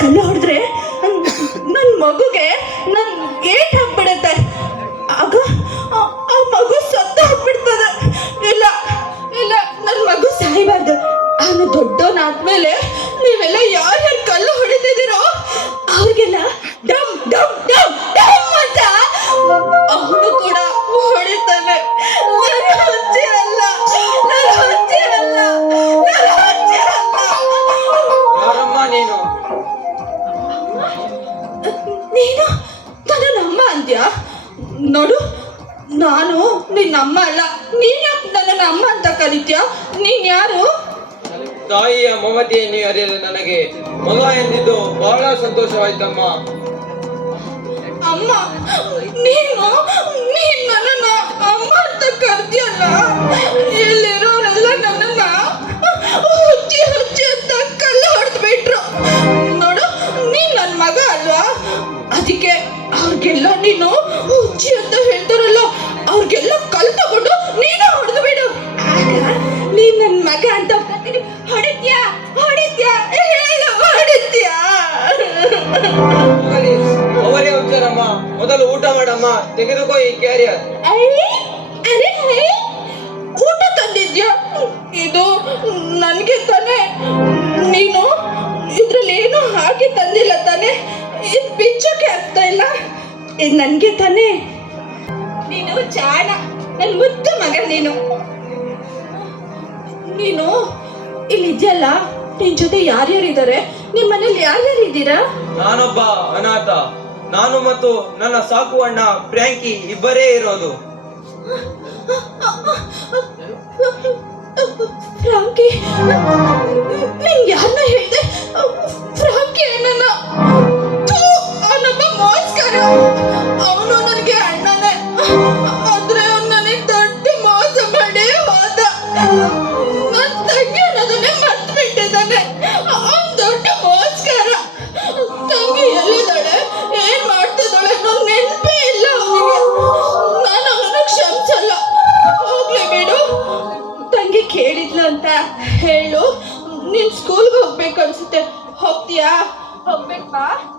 ಕಲ್ಲು ಹೊಡೆದ್ರೆ ನನ್ನ ಮಗುಗೆ ನನ್ನ ಗೇಟ್ ನೋಡು ನಾನು ನಿನ್ನ ಅಮ್ಮ ಅಲ್ಲ. ನೀನ್ ಯಾಕೆ ನನ್ನ ಅಮ್ಮ ಅಂತ ಕರೀತೀಯ? ನೀನ್ ಯಾರು? ತಾಯಿಯ ಮಮತೆಯನ್ನು ಅರಿಯಲು ನನಗೆ ಮಗ ಎಂದಿದ್ದು ಬಹಳ ಸಂತೋಷವಾಯ್ತಮ್ಮ. ಅಮ್ಮ ನೀನು ನೀನ್ ಅವ್ರಿಗೆಲ್ಲ ನೀನು ಉಜ್ಜಿ ಅಂತ ಹೇಳ್ತಾರಲ್ಲ ಅವ್ರಿಗೆಲ್ಲ ಕಲ್ ತಗೊಂಡು ನೀನು ಹೊಡೆದು ಬಿಡು. ನೀನ್ ನನ್ನ ಮಗ ಅಂತ. ಹೊಡಿತ್ಯಾ? ಹೊಡಿತ್ಯಾ? ಹೇಳು ಹೊಡಿತ್ಯಾ? ಅವರೇ ಹುಚ್ಚಾರಮ್ಮ ಮೊದಲು ಊಟ ಮಾಡಮ್ಮ. ತೆಗೆದುಕೋ ಈ ಕ್ಯಾರಿಯರ್ ಅರೆ ಊಟ ತಂದಿದ್ಯಾ? ಇದು ನನಗೆ ತಾನೆ. ನೀನು ಇದ್ರಲ್ಲಿ ಏನು ಹಾಕಿ ತಂದಿಲ್ಲ ತಾನೆ. ಇದು ನನಗೆ ತಾನೆ? ನೀನು ಜಾಣ ನನ್ನ ಮುದ್ದು ಮಗ ನೀನು. ನೀನು ಇಲ್ಲಿ ಇದೆಯಲ್ಲ? ನಿನ್ ಜೊತೆ ಯಾರ್ಯಾರು ಇದ್ದಾರೆ ನಿಮ್ಮ ಮನೇಲಿ ಯಾರ್ಯಾರು ಇದ್ದೀರಾ ನಾನೊಬ್ಬ ಅನಾಥ. ನಾನು ಮತ್ತು ನನ್ನ ಸಾಕು ಅಣ್ಣ ಪ್ರ್ಯಾಂಕಿ ಇಬ್ಬರೇ ಇರೋದು. ನೀನ್ ಸ್ಕೂಲ್ಗೆ ಹೋಗ್ಬೇಕು ಅನ್ಸುತ್ತೆ. ಹೋಗ್ತೀಯಾ? ಹೋಗ್ಬೇಕು ಬಾ